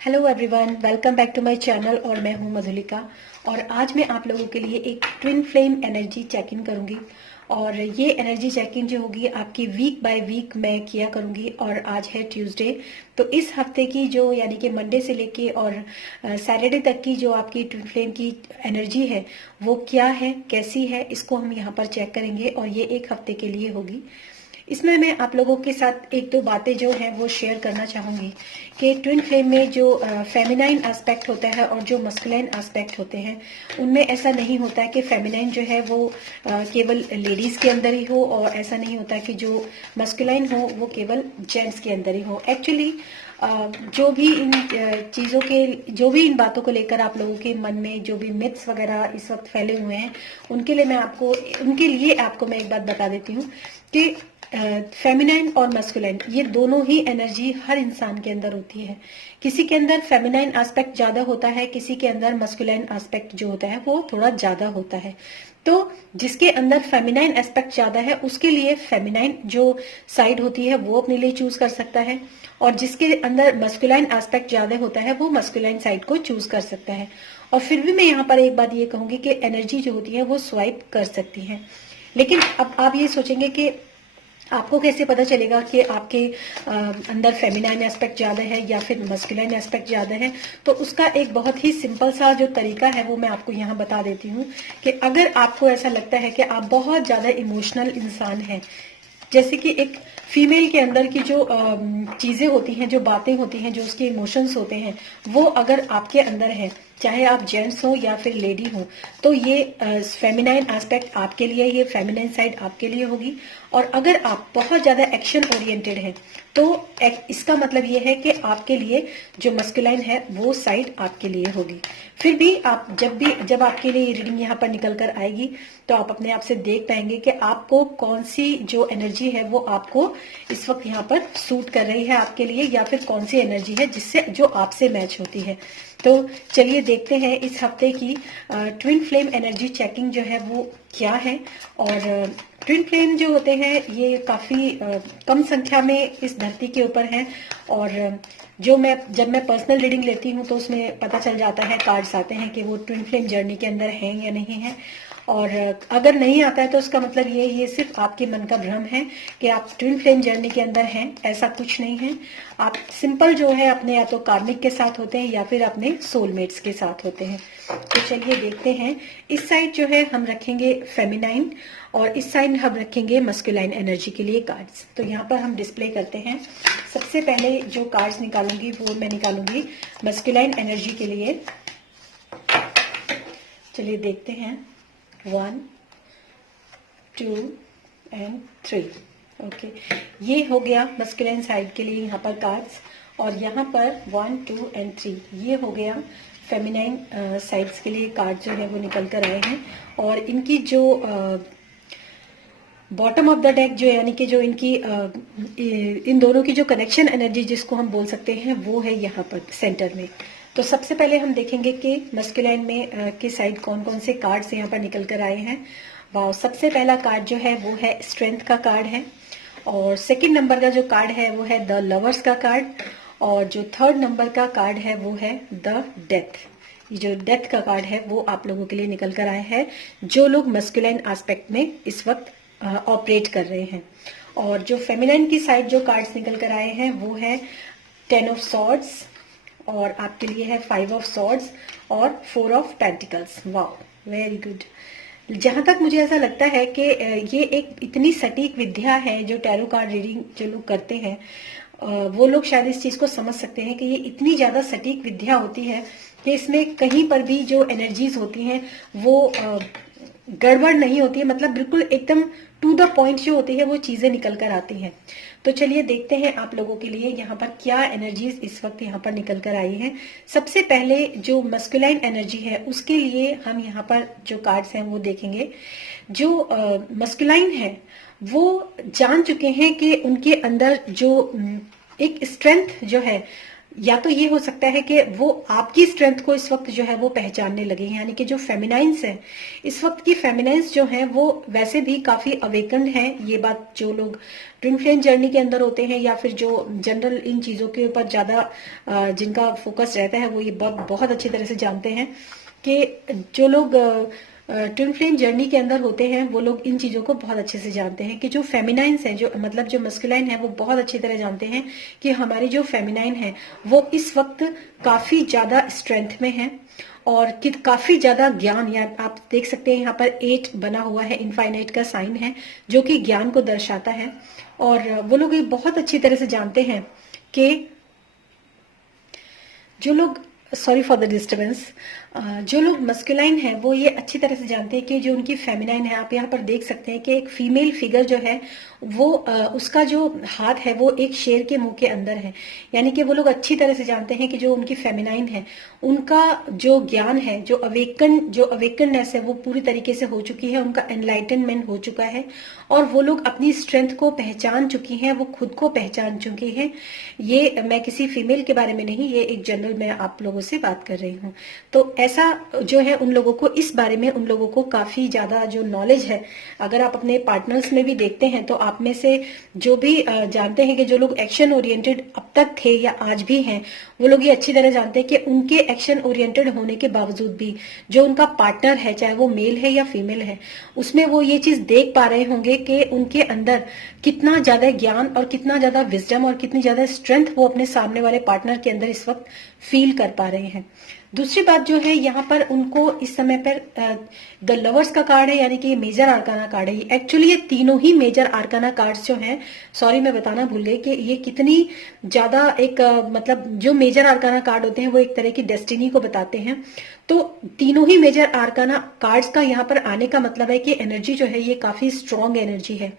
Hello everyone, welcome back to my channel. और मैं हूं मधुलिका और आज मैं आप लोगों के लिए एक twin flame energy check in करूंगी। और ये एनर्जी चेक इन जो होगी आपकी वीक बाय वीक मैं किया करूंगी। और आज है ट्यूसडे, तो इस हफ्ते की जो यानी कि मंडे से लेके और सैटरडे तक की जो आपकी ट्विन फ्लेम की एनर्जी है वो क्या है, कैसी है, इसको हम यहाँ पर चेक करेंगे। और ये एक हफ्ते के लिए होगी। इसमें मैं आप लोगों के साथ एक दो बातें जो हैं वो शेयर करना चाहूंगी कि ट्विन फ्लेम में जो फेमिनाइन एस्पेक्ट होता है और जो मस्कुलाइन एस्पेक्ट होते हैं उनमें ऐसा नहीं होता है कि फेमिनाइन जो है वो केवल लेडीज के अंदर ही हो, और ऐसा नहीं होता है कि जो मस्कुलाइन हो वो केवल जेंट्स के अंदर ही हो। एक्चुअली जो भी इन चीज़ों के जो भी इन बातों को लेकर आप लोगों के मन में जो भी मिथ्स वगैरह इस वक्त फैले हुए हैं उनके लिए आपको मैं एक बात बता देती हूँ कि फेमिनाइन और मस्कुलाइन ये दोनों ही एनर्जी हर इंसान के अंदर होती है। किसी के अंदर फेमिनाइन एस्पेक्ट ज्यादा होता है, किसी के अंदर मस्कुलाइन एस्पेक्ट जो होता है वो थोड़ा ज्यादा होता है। तो जिसके अंदर फेमिनाइन एस्पेक्ट ज्यादा है उसके लिए फेमिनाइन जो साइड होती है वो अपने लिए चूज कर सकता है, और जिसके अंदर मस्कुलाइन एस्पेक्ट ज्यादा होता है वो मस्कुलाइन साइड को चूज कर सकता है। और फिर भी मैं यहाँ पर एक बात ये कहूंगी कि एनर्जी जो होती है वो स्वाइप कर सकती है। लेकिन अब आप ये सोचेंगे कि आपको कैसे पता चलेगा कि आपके अंदर फेमिनाइन एस्पेक्ट ज्यादा है या फिर मस्कुलाइन एस्पेक्ट ज्यादा है। तो उसका एक बहुत ही सिंपल सा जो तरीका है वो मैं आपको यहाँ बता देती हूँ कि अगर आपको ऐसा लगता है कि आप बहुत ज्यादा इमोशनल इंसान हैं, जैसे कि एक फीमेल के अंदर की जो चीजें होती हैं, जो बातें होती हैं, जो उसके इमोशंस होते हैं, वो अगर आपके अंदर है, चाहे आप जेंट्स हो या फिर लेडी हो, तो ये फेमिनाइन एस्पेक्ट आपके लिए, ये फेमिनाइन साइड आपके लिए होगी। और अगर आप बहुत ज्यादा एक्शन ओरिएंटेड हैं तो इसका मतलब ये है कि आपके लिए जो मस्कुलाइन है वो साइड आपके लिए होगी। फिर भी आप जब आपके लिए रीडिंग यहाँ पर निकल कर आएगी तो आप अपने आप से देख पाएंगे कि आपको कौन सी जो एनर्जी है वो आपको इस वक्त यहाँ पर सूट कर रही है आपके लिए, या फिर कौन सी एनर्जी है जिससे जो आपसे मैच होती है। तो चलिए देखते हैं इस हफ्ते की ट्विन फ्लेम एनर्जी चेकिंग जो है वो क्या है। और ट्विन फ्लेम जो होते हैं ये काफी कम संख्या में इस धरती के ऊपर हैं। और जब मैं पर्सनल रीडिंग लेती हूँ तो उसमें पता चल जाता है, कार्ड्स आते हैं कि वो ट्विन फ्लेम जर्नी के अंदर हैं या नहीं है। और अगर नहीं आता है तो उसका मतलब ये सिर्फ आपके मन का भ्रम है कि आप ट्विन फ्लेम जर्नी के अंदर हैं, ऐसा कुछ नहीं है। आप सिंपल जो है अपने या तो कार्मिक के साथ होते हैं या फिर अपने सोलमेट्स के साथ होते हैं। तो चलिए देखते हैं। इस साइड जो है हम रखेंगे फेमिनाइन और इस साइड हम रखेंगे मस्कुलाइन एनर्जी के लिए कार्ड्स। तो यहाँ पर हम डिस्प्ले करते हैं। सबसे पहले जो कार्ड्स निकालूंगी वो मैं निकालूंगी मस्कुलाइन एनर्जी के लिए। चलिए देखते हैं। 1, 2 and 3। ओके, ये हो गया मस्कुलाइन साइड के लिए यहाँ पर कार्ड्स। और यहाँ पर 1, 2 and 3 ये हो गया फेमिनाइन साइड्स के लिए कार्ड जो है वो निकल कर आए हैं। और इनकी जो बॉटम ऑफ द डेक जो यानी कि जो इनकी इन दोनों की जो कनेक्शन एनर्जी जिसको हम बोल सकते हैं वो है यहाँ पर सेंटर में। तो सबसे पहले हम देखेंगे कि मस्कुलाइन में के साइड कौन कौन से कार्ड्स यहाँ पर निकल कर आए हैं। वाह, सबसे पहला कार्ड जो है वो है स्ट्रेंथ का कार्ड है। और सेकंड नंबर का जो कार्ड है वो है द लवर्स का कार्ड। और जो थर्ड नंबर का कार्ड है वो है द डेथ। ये जो डेथ का कार्ड है वो आप लोगों के लिए निकल कर आया है जो लोग मस्कुलाइन एस्पेक्ट में इस वक्त ऑपरेट कर रहे हैं। और जो फेमिनाइन की साइड जो कार्ड्स निकल कर आए हैं वो है 10 ऑफ सॉर्ड्स, और आपके लिए है 5 ऑफ सॉर्ड्स और 4 of pentacles. Wow, very good. जहां तक मुझे ऐसा लगता है कि ये एक इतनी सटीक विद्या है जो टैरो कार्ड रीडिंग जो लोग करते हैं वो लोग शायद इस चीज को समझ सकते हैं कि ये इतनी ज्यादा सटीक विद्या होती है कि इसमें कहीं पर भी जो एनर्जीज होती हैं वो गड़बड़ नहीं होती है। मतलब बिल्कुल एकदम टू द पॉइंट जो होती है वो चीजें निकल कर आती हैं। तो चलिए देखते हैं आप लोगों के लिए यहाँ पर क्या एनर्जीज इस वक्त यहाँ पर निकल कर आई हैं। सबसे पहले जो मस्कुलाइन एनर्जी है उसके लिए हम यहाँ पर जो कार्ड्स हैं वो देखेंगे। जो मस्कुलाइन है वो जान चुके हैं कि उनके अंदर जो एक स्ट्रेंथ जो है या तो ये हो सकता है कि वो आपकी स्ट्रेंथ को इस वक्त जो है वो पहचानने लगे, यानी कि जो फेमिनाइंस है, इस वक्त की फेमिनाइंस जो है वो वैसे भी काफी अवेकन्ड है। ये बात जो लोग ट्विन फ्लेम जर्नी के अंदर होते हैं या फिर जो जनरल इन चीजों के ऊपर ज्यादा जिनका फोकस रहता है, वो ये बहुत अच्छी तरह से जानते हैं कि जो लोग ट्विन फ्लेम जर्नी के अंदर होते हैं वो लोग इन चीजों को बहुत अच्छे से जानते हैं कि जो फेमिनाइंस है, जो मतलब जो मस्कुलाइन है, वो बहुत अच्छी तरह जानते हैं कि हमारी जो फेमिनाइन है वो इस वक्त काफी ज्यादा स्ट्रेंथ में है और काफी ज्यादा ज्ञान, या आप देख सकते हैं यहाँ पर 8 बना हुआ है, इनफाइनाइट का साइन है जो कि ज्ञान को दर्शाता है। और वो लोग ये बहुत अच्छी तरह से जानते हैं कि जो लोग, सॉरी फॉर द डिस्टर्बेंस, जो लोग मस्कुलाइन है वो ये अच्छी तरह से जानते हैं कि जो उनकी फेमिनाइन है, आप यहाँ पर देख सकते हैं कि एक फीमेल फिगर जो है वो उसका जो हाथ है वो एक शेर के मुंह के अंदर है, यानी कि वो लोग अच्छी तरह से जानते हैं कि जो उनकी फेमिनाइन है उनका जो ज्ञान है, जो अवेकननेस है वो पूरी तरीके से हो चुकी है, उनका एनलाइटनमेंट हो चुका है और वो लोग अपनी स्ट्रेंथ को पहचान चुकी हैं, वो खुद को पहचान चुकी हैं। ये मैं किसी फीमेल के बारे में नहीं, ये एक जनरल मैं आप लोगों से बात कर रही हूँ। तो ऐसा जो है उन लोगों को, इस बारे में उन लोगों को काफी ज्यादा जो नॉलेज है, अगर आप अपने पार्टनर्स में भी देखते हैं तो आप में से जो भी जानते हैं कि जो लोग एक्शन ओरिएंटेड अब तक थे या आज भी हैं, वो लोग ये अच्छी तरह जानते हैं कि उनके एक्शन ओरिएंटेड होने के बावजूद भी जो उनका पार्टनर है, चाहे वो मेल है या फीमेल है, उसमें वो ये चीज देख पा रहे होंगे कि उनके अंदर कितना ज्यादा ज्ञान और कितना ज्यादा विजडम और कितनी ज्यादा स्ट्रेंथ वो अपने सामने वाले पार्टनर के अंदर इस वक्त फील कर पा रहे हैं। दूसरी बात जो है, यहाँ पर उनको इस समय पर द लवर्स का कार्ड है, यानी कि मेजर आर्काना कार्ड है। एक्चुअली ये तीनों ही मेजर आर्काना कार्ड्स जो हैं, सॉरी मैं बताना भूल गई कि ये कितनी ज्यादा एक मतलब जो मेजर आर्काना कार्ड होते हैं वो एक तरह की डेस्टिनी को बताते हैं। तो तीनों ही मेजर आर्काना कार्ड्स का यहाँ पर आने का मतलब है कि एनर्जी जो है ये काफी स्ट्रॉन्ग एनर्जी है।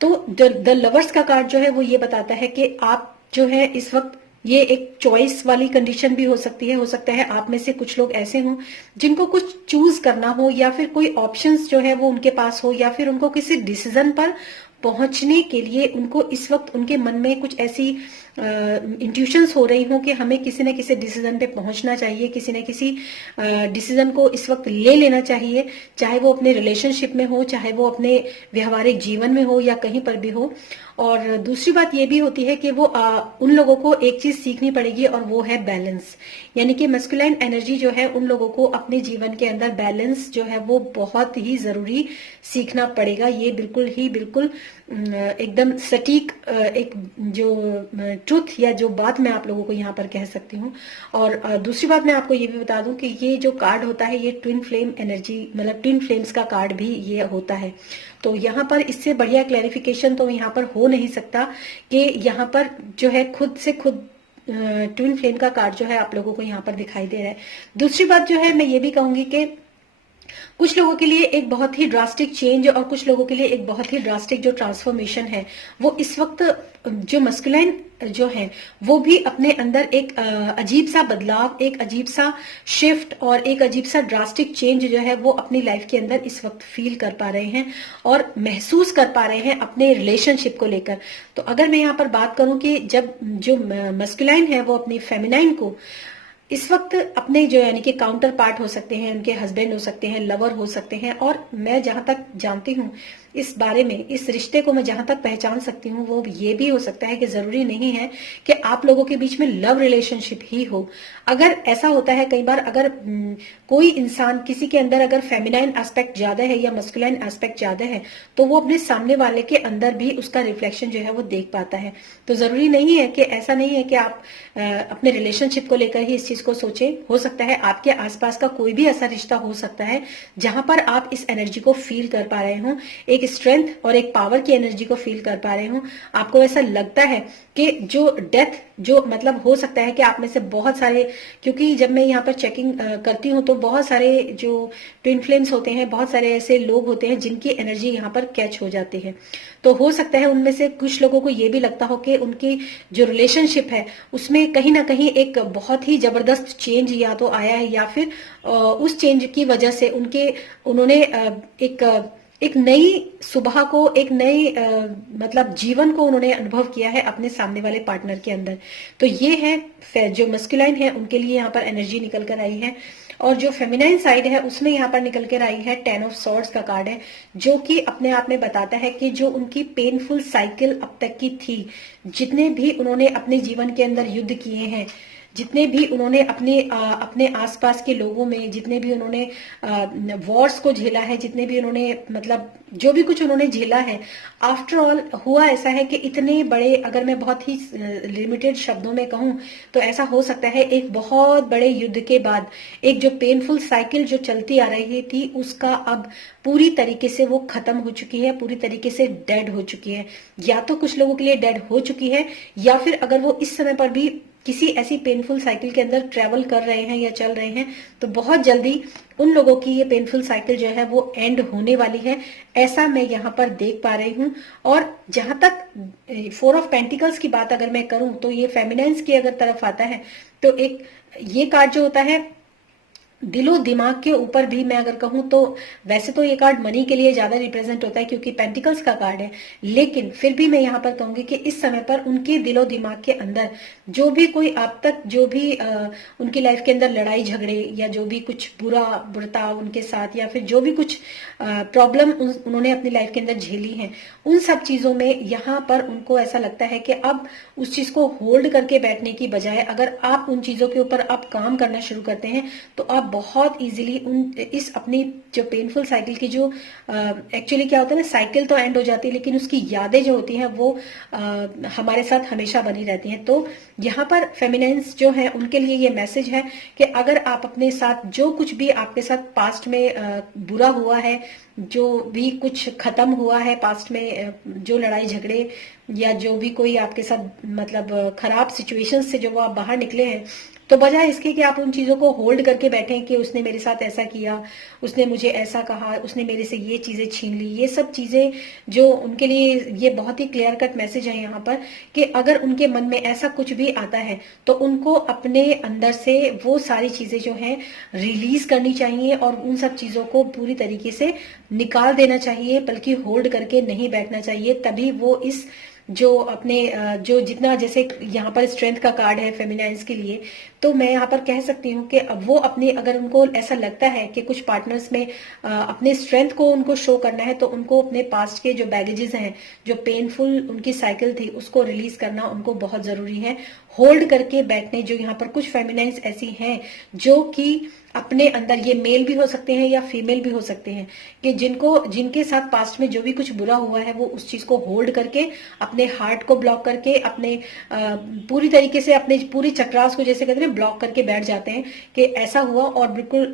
तो द लवर्स का कार्ड जो है वो ये बताता है कि आप जो है इस वक्त, ये एक चॉइस वाली कंडीशन भी हो सकती है, हो सकता है आप में से कुछ लोग ऐसे हों जिनको कुछ चूज करना हो या फिर कोई ऑप्शंस जो है वो उनके पास हो, या फिर उनको किसी डिसीजन पर पहुंचने के लिए उनको इस वक्त उनके मन में कुछ ऐसी इंट्यूशंस हो रही हो कि हमें किसी न किसी डिसीजन पे पहुंचना चाहिए, किसी न किसी डिसीजन को इस वक्त ले लेना चाहिए, चाहे वो अपने रिलेशनशिप में हो, चाहे वो अपने व्यवहारिक जीवन में हो या कहीं पर भी हो। और दूसरी बात ये भी होती है कि वो उन लोगों को एक चीज सीखनी पड़ेगी और वो है बैलेंस, यानी कि मस्कुलाइन एनर्जी जो है उन लोगों को अपने जीवन के अंदर बैलेंस जो है वो बहुत ही जरूरी सीखना पड़ेगा। ये बिल्कुल एकदम सटीक एक जो ट्रुथ या जो बात मैं आप लोगों को यहाँ पर कह सकती हूँ। और दूसरी बात मैं आपको ये भी बता दूं कि ये जो कार्ड होता है ये ट्विन फ्लेम एनर्जी, मतलब ट्विन फ्लेम्स का कार्ड भी ये होता है। तो यहाँ पर इससे बढ़िया क्लैरिफिकेशन तो यहाँ पर हो नहीं सकता कि यहाँ पर जो है खुद से खुद ट्विन फ्लेम का कार्ड जो है आप लोगों को यहाँ पर दिखाई दे रहा है। दूसरी बात जो है मैं ये भी कहूंगी कि कुछ लोगों के लिए एक बहुत ही ड्रास्टिक चेंज और कुछ लोगों के लिए एक बहुत ही ड्रास्टिक जो ट्रांसफॉर्मेशन है वो इस वक्त जो मस्कुलाइन जो है वो भी अपने अंदर एक अजीब सा बदलाव, एक अजीब सा शिफ्ट और एक अजीब सा ड्रास्टिक चेंज जो है वो अपनी लाइफ के अंदर इस वक्त फील कर पा रहे हैं और महसूस कर पा रहे हैं अपने रिलेशनशिप को लेकर। तो अगर मैं यहाँ पर बात करूं कि जब जो मस्कुलाइन है वो अपनी फेमिनाइन को इस वक्त अपने जो यानी कि काउंटर पार्ट हो सकते हैं, उनके हस्बैंड हो सकते हैं, लवर हो सकते हैं, और मैं जहां तक जानती हूँ इस बारे में, इस रिश्ते को मैं जहां तक पहचान सकती हूँ वो ये भी हो सकता है कि जरूरी नहीं है कि आप लोगों के बीच में लव रिलेशनशिप ही हो। अगर ऐसा होता है कई बार, अगर कोई इंसान किसी के अंदर अगर फेमिनाइन एस्पेक्ट ज्यादा है या मस्कुलाइन एस्पेक्ट ज्यादा है तो वो अपने सामने वाले के अंदर भी उसका रिफ्लेक्शन जो है वो देख पाता है। तो जरूरी नहीं है कि, ऐसा नहीं है कि आप अपने रिलेशनशिप को लेकर ही इस चीज को सोचे। हो सकता है आपके आसपास का कोई भी ऐसा रिश्ता हो सकता है जहां पर आप इस एनर्जी को फील कर पा रहे हो, एक स्ट्रेंथ और एक पावर की एनर्जी को फील कर पा रहे हो। आपको ऐसा लगता है कि जो डेथ, जो मतलब हो सकता है कि आप में से बहुत सारे, क्योंकि जब मैं यहाँ पर चेकिंग करती हूँ तो बहुत सारे जो ट्विन फ्लेम्स होते हैं, बहुत सारे ऐसे लोग होते हैं जिनकी एनर्जी यहाँ पर कैच हो जाती है। तो हो सकता है उनमें से कुछ लोगों को ये भी लगता हो कि उनकी जो रिलेशनशिप है उसमें कहीं ना कहीं एक बहुत ही जबरदस्त चेंज या तो आया है, या फिर उस चेंज की वजह से उन्होंने एक एक नई सुबह को, एक नई मतलब जीवन को उन्होंने अनुभव किया है अपने सामने वाले पार्टनर के अंदर। तो ये है जो मस्कुलाइन है उनके लिए यहाँ पर एनर्जी निकल कर आई है। और जो फेमिनाइन साइड है उसमें यहाँ पर निकल कर आई है 10 ऑफ सॉर्ड्स का कार्ड है, जो कि अपने आप में बताता है कि जो उनकी पेनफुल साइकिल अब तक की थी, जितने भी उन्होंने अपने जीवन के अंदर युद्ध किए हैं, जितने भी उन्होंने अपने आसपास के लोगों में, जितने भी उन्होंने वॉर्स को झेला है, जितने भी उन्होंने मतलब जो भी कुछ उन्होंने झेला है, आफ्टर ऑल हुआ ऐसा है कि इतने बड़े, अगर मैं बहुत ही लिमिटेड शब्दों में कहूं तो ऐसा हो सकता है एक बहुत बड़े युद्ध के बाद एक जो पेनफुल साइकिल जो चलती आ रही थी उसका अब पूरी तरीके से वो खत्म हो चुकी है, पूरी तरीके से डेड हो चुकी है। या तो कुछ लोगों के लिए डेड हो चुकी है, या फिर अगर वो इस समय पर भी किसी ऐसी पेनफुल साइकिल के अंदर ट्रेवल कर रहे हैं या चल रहे हैं, तो बहुत जल्दी उन लोगों की ये पेनफुल साइकिल जो है वो एंड होने वाली है, ऐसा मैं यहाँ पर देख पा रही हूँ। और जहां तक 4 ऑफ पेंटिकल्स की बात अगर मैं करूं तो ये फेमिनाइन्स की अगर तरफ आता है तो एक ये कार्ड जो होता है दिलो दिमाग के ऊपर भी मैं अगर कहूं तो वैसे तो ये कार्ड मनी के लिए ज्यादा रिप्रेजेंट होता है क्योंकि पेंटिकल्स का कार्ड है, लेकिन फिर भी मैं यहाँ पर कहूंगी कि इस समय पर उनके दिलो दिमाग के अंदर जो भी कोई अब तक जो भी उनकी लाइफ के अंदर लड़ाई झगड़े या जो भी कुछ बुरा बर्ताव उनके साथ या फिर जो भी कुछ प्रॉब्लम उन्होंने अपनी लाइफ के अंदर झेली है, उन सब चीजों में यहाँ पर उनको ऐसा लगता है कि अब उस चीज को होल्ड करके बैठने की बजाय अगर आप उन चीजों के ऊपर आप काम करना शुरू करते हैं तो आप बहुत इजीली इस अपनी जो पेनफुल साइकिल की जो एक्चुअली क्या होता है ना, साइकिल तो एंड हो जाती है लेकिन उसकी यादें जो होती हैं वो हमारे साथ हमेशा बनी रहती हैं। तो यहाँ पर फेमिनाइन्स जो है उनके लिए ये मैसेज है कि अगर आप अपने साथ जो कुछ भी आपके साथ पास्ट में बुरा हुआ है, जो भी कुछ खत्म हुआ है पास्ट में, जो लड़ाई झगड़े या जो भी कोई आपके साथ मतलब खराब सिचुएशन से जो वो आप बाहर निकले हैं, तो बजाय इसके कि आप उन चीजों को होल्ड करके बैठें कि उसने मेरे साथ ऐसा किया, उसने मुझे ऐसा कहा, उसने मेरे से ये चीजें छीन ली, ये सब चीजें जो उनके लिए ये बहुत ही क्लियर कट मैसेज है यहाँ पर कि अगर उनके मन में ऐसा कुछ भी आता है तो उनको अपने अंदर से वो सारी चीजें जो हैं रिलीज करनी चाहिए और उन सब चीजों को पूरी तरीके से निकाल देना चाहिए, बल्कि होल्ड करके नहीं बैठना चाहिए। तभी वो इस जो अपने जो जितना जैसे यहाँ पर स्ट्रेंथ का कार्ड है फेमिनाइन्स के लिए, तो मैं यहाँ पर कह सकती हूँ कि अब वो अपने अगर उनको ऐसा लगता है कि कुछ पार्टनर्स में अपने स्ट्रेंथ को उनको शो करना है तो उनको अपने पास्ट के जो बैगेजेस हैं, जो पेनफुल उनकी साइकिल थी, उसको रिलीज करना उनको बहुत जरूरी है। होल्ड करके बैठने जो यहाँ पर कुछ फेमिनाइन्स ऐसी हैं जो कि अपने अंदर, ये मेल भी हो सकते हैं या फीमेल भी हो सकते हैं, कि जिनके साथ पास्ट में जो भी कुछ बुरा हुआ है वो उस चीज को होल्ड करके अपने हार्ट को ब्लॉक करके अपने पूरी तरीके से अपने पूरी चक्रास को जैसे कहते हैं ब्लॉक करके बैठ जाते हैं कि ऐसा हुआ और बिल्कुल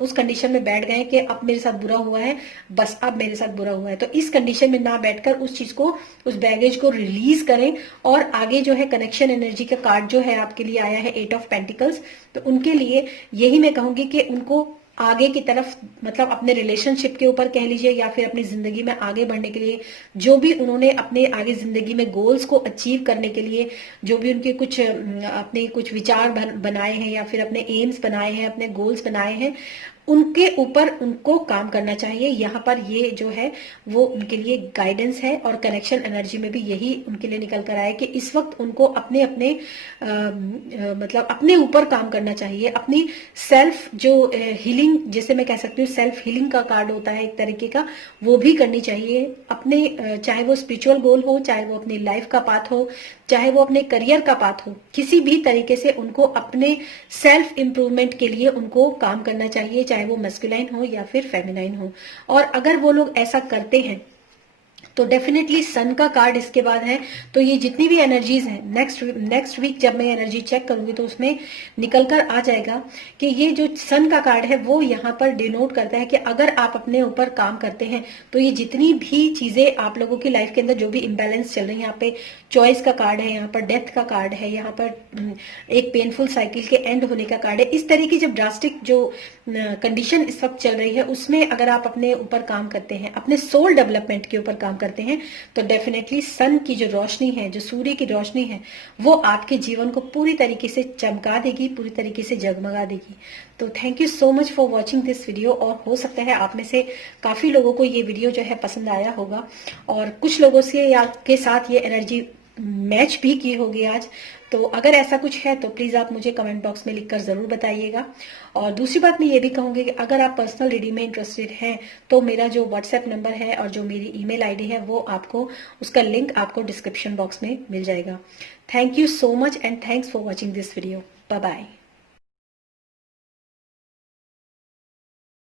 उस कंडीशन में बैठ गए कि अब मेरे साथ बुरा हुआ है, बस अब मेरे साथ बुरा हुआ है। तो इस कंडीशन में ना बैठकर उस चीज को, उस बैगेज को रिलीज करें और आगे जो है कनेक्शन एनर्जी का कार्ड जो है आपके लिए आया है 8 ऑफ पेंटिकल्स, तो उनके लिए यही मैं कहूंगी कि उनको आगे की तरफ मतलब अपने रिलेशनशिप के ऊपर कह लीजिए या फिर अपनी जिंदगी में आगे बढ़ने के लिए जो भी उन्होंने अपने आगे जिंदगी में गोल्स को अचीव करने के लिए जो भी उनके कुछ अपने कुछ विचार बनाए हैं या फिर अपने एम्स बनाए हैं, अपने गोल्स बनाए हैं, उनके ऊपर उनको काम करना चाहिए। यहाँ पर ये जो है वो उनके लिए गाइडेंस है और कनेक्शन एनर्जी में भी यही उनके लिए निकल कर आया कि इस वक्त उनको अपने अपने मतलब अपने ऊपर काम करना चाहिए, अपनी सेल्फ जो हीलिंग जैसे मैं कह सकती हूँ, सेल्फ हीलिंग का कार्ड होता है एक तरीके का, वो भी करनी चाहिए अपने, चाहे वो स्पिरिचुअल गोल हो, चाहे वो अपनी लाइफ का पाथ हो, चाहे वो अपने करियर का पाथ हो, किसी भी तरीके से उनको अपने सेल्फ इंप्रूवमेंट के लिए उनको काम करना चाहिए, चाहे वो मैस्कुलाइन हो या फिर फेमिनाइन हो। और अगर वो लोग ऐसा करते हैं तो डेफिनेटली सन का कार्ड इसके बाद है। तो ये जितनी भी एनर्जीज हैं नेक्स्ट वीक जब मैं एनर्जी चेक करूंगी तो उसमें निकल कर आ जाएगा कि ये जो सन का कार्ड है वो यहाँ पर डिनोट करता है कि अगर आप अपने ऊपर काम करते हैं तो ये जितनी भी चीजें आप लोगों की लाइफ के अंदर जो भी इम्बैलेंस चल रही है, यहाँ पे चॉइस का कार्ड है, यहाँ पर डेथ का कार्ड है, यहाँ पर एक पेनफुल साइकिल के एंड होने का कार्ड है। इस तरह की जब ड्रास्टिक जो कंडीशन इस वक्त चल रही है उसमें अगर आप अपने ऊपर काम करते हैं, अपने सोल डेवलपमेंट के ऊपर काम करते हैं, तो डेफिनेटली सन की जो रोशनी है, जो सूर्य की रोशनी है, वो आपके जीवन को पूरी तरीके से चमका देगी, पूरी तरीके से जगमगा देगी। तो thank you so much for watching this video. और हो सकता है आप में से काफी लोगों को ये वीडियो जो है पसंद आया होगा, और कुछ लोगों से या के साथ ये एनर्जी मैच भी की होगी आज। तो अगर ऐसा कुछ है तो प्लीज आप मुझे कमेंट बॉक्स में लिखकर जरूर बताइएगा। और दूसरी बात मैं ये भी कहूंगी कि अगर आप पर्सनल रीडिंग में इंटरेस्टेड हैं तो मेरा जो व्हाट्सएप नंबर है और जो मेरी ईमेल आईडी है, वो आपको, उसका लिंक आपको डिस्क्रिप्शन बॉक्स में मिल जाएगा। Thank you so much and thanks for watching this video. Bye bye.